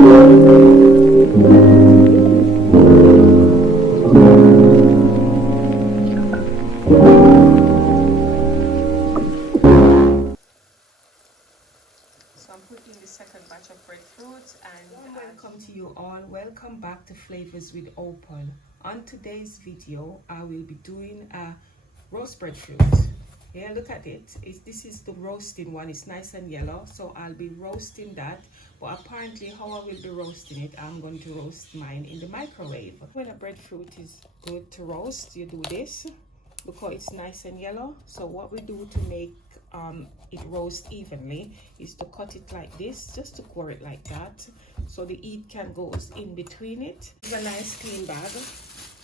So I'm putting the second batch of breadfruits and welcome to you all. Welcome back to Flavors with Opal. On today's video, I will be doing a roast breadfruit. Yeah, look at it. This is the roasting one. It's nice and yellow. So I'll be roasting that. But apparently how I will be roasting it, I'm going to roast mine in the microwave. When a breadfruit is good to roast, you do this because it's nice and yellow. So what we do to make it roast evenly is to cut it like this, just to core it like that, so the heat can go in between it. It's a nice clean bag.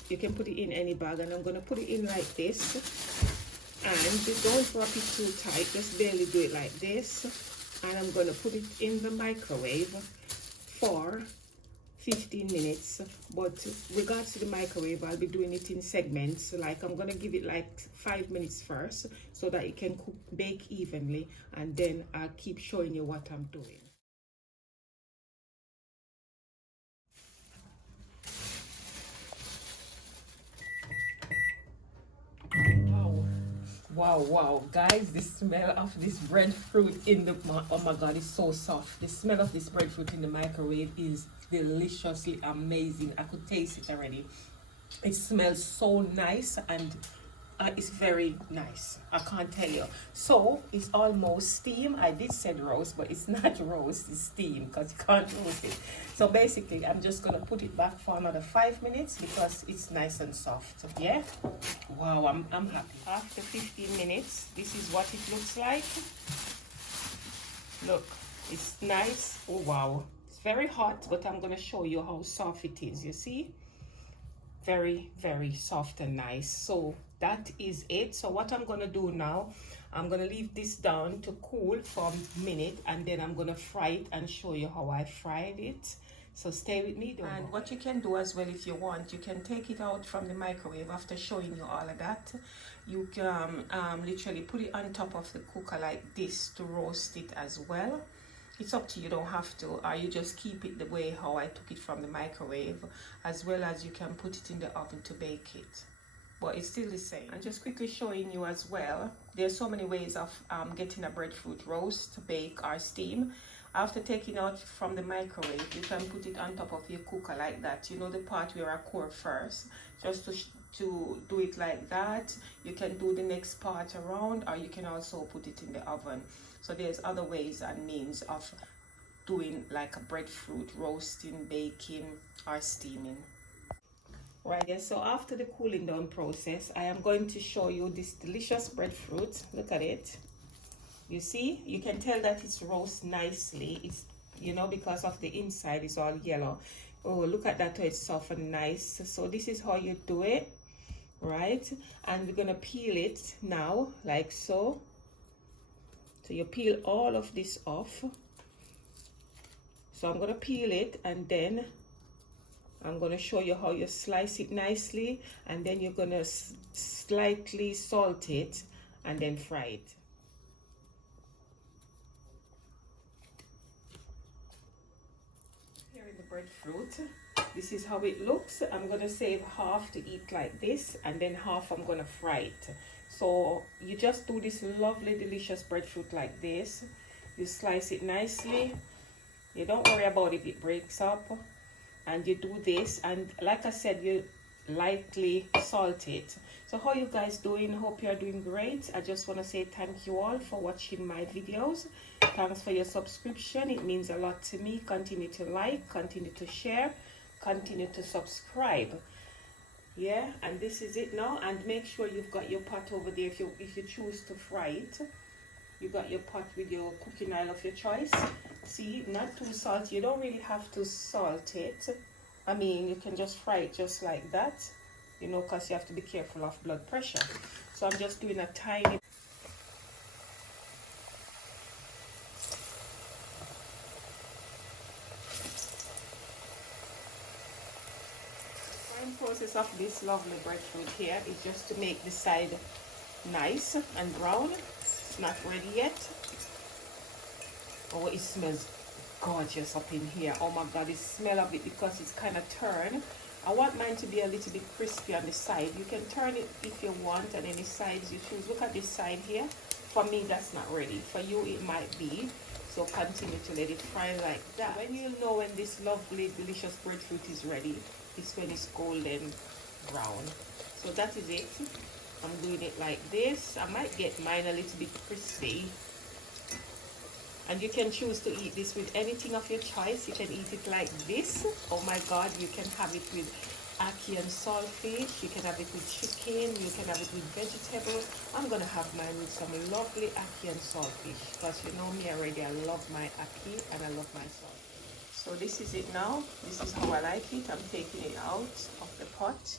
You can put it in any bag, and I'm going to put it in like this. And just don't wrap it too tight, just barely do it like this. And I'm going to put it in the microwave for 15 minutes. But regards to the microwave, I'll be doing it in segments. Like I'm gonna give it like 5 minutes first so that it can bake evenly, and then I'll keep showing you what I'm doing. Wow, guys, the smell of this breadfruit in the, oh my god, it's so soft. The smell of this breadfruit in the microwave is deliciously amazing. I could taste it already. It smells so nice, and it's very nice. I can't tell you. So it's almost steam. I did said roast, but it's not roast, it's steam, because you can't roast it. So basically I'm just gonna put it back for another 5 minutes because it's nice and soft. Yeah, wow, I'm happy. After 15 minutes, this is what it looks like. Look, it's nice. Oh wow, it's very hot, but I'm gonna show you how soft it is. You see, very soft and nice. So that is it. So what I'm gonna do now, I'm gonna leave this down to cool for a minute, and then I'm gonna fry it and show you how I fried it. So stay with me. And what you can do as well, if you want, you can take it out from the microwave after showing you all of that. You can literally put it on top of the cooker like this to roast it as well. It's up to you, don't have to, or you just keep it the way how I took it from the microwave, as well as you can put it in the oven to bake it, but it's still the same. And just quickly showing you as well, there's so many ways of getting a breadfruit roast, bake, or steam. After taking out from the microwave, you can put it on top of your cooker like that, you know, the part where I core first, just to do it like that. You can do the next part around, or you can also put it in the oven. So there's other ways and means of doing like a breadfruit roasting, baking, or steaming. Right, yes, so after the cooling down process, I am going to show you this delicious breadfruit. Look at it. You see, you can tell that it's roast nicely. It's, you know, because of the inside is all yellow. Oh, look at that, how it's soft and nice. So this is how you do it, right? And we're gonna peel it now, like so. So you peel all of this off. So I'm gonna peel it, and then I'm gonna show you how you slice it nicely, and then you're gonna slightly salt it and then fry it. Here in the breadfruit, this is how it looks. I'm gonna save half to eat like this, and then half I'm gonna fry it. So you just do this lovely delicious breadfruit like this. You slice it nicely. You don't worry about if it breaks up, and you do this, and like I said, you lightly salt it. So how you guys doing? Hope you're doing great. I just want to say thank you all for watching my videos. Thanks for your subscription. It means a lot to me. Continue to like, continue to share, continue to subscribe. Yeah, and this is it now. And make sure you've got your pot over there if you choose to fry it. You got your pot with your cooking oil of your choice. See, not too salty. You don't really have to salt it. I mean, you can just fry it just like that, you know, because you have to be careful of blood pressure. So I'm just doing a tiny process of this lovely breadfruit here is just to make the side nice and brown. It's not ready yet. Oh, it smells gorgeous up in here. Oh my god, it smell of it because it's kind of turned. I want mine to be a little bit crispy on the side. You can turn it if you want, and any sides you choose. Look at this side here. For me, that's not ready. For you, it might be. So continue to let it fry like that. When you know when this lovely, delicious breadfruit is ready, it's when it's golden brown. So that is it. I'm doing it like this. I might get mine a little bit crispy. And you can choose to eat this with anything of your choice. You can eat it like this. Oh my god, you can have it with ackee and saltfish. You can have it with chicken. You can have it with vegetable. I'm gonna have mine with some lovely ackee and saltfish, because you know me already, I love my ackee and I love my saltfish. So this is it now. This is how I like it. I'm taking it out of the pot.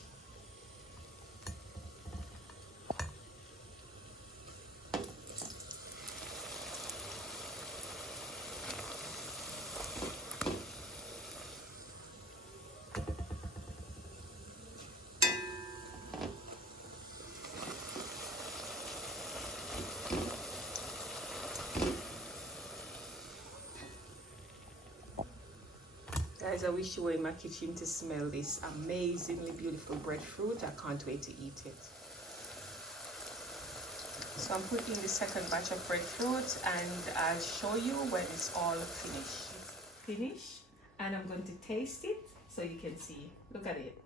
Guys, I wish you were in my kitchen to smell this amazingly beautiful breadfruit. I can't wait to eat it. So I'm putting the second batch of breadfruit, and I'll show you when it's all finished. Finished, and I'm going to taste it so you can see. Look at it.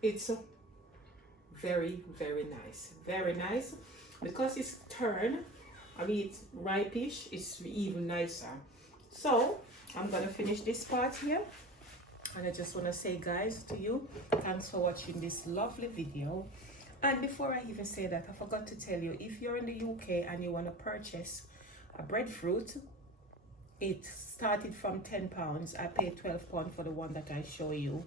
It's very, very nice. Very nice. Because it's turned, I mean, it's ripe-ish, it's even nicer. So I'm gonna finish this part here, and I just want to say, guys, to you, thanks for watching this lovely video. And before I even say that, I forgot to tell you, if you're in the UK and you want to purchase a breadfruit, it started from £10. I paid £12 for the one that I show you.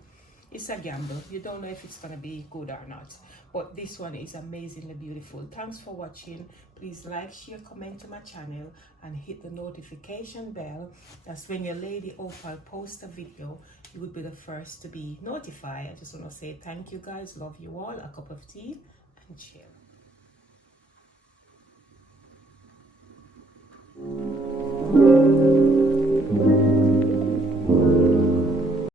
It's a gamble. You don't know if it's going to be good or not, but this one is amazingly beautiful. Thanks for watching. Please like, share, comment to my channel, and hit the notification bell. That's when your lady Opal posts a video, you will be the first to be notified. I just want to say thank you guys, love you all, a cup of tea, and cheers.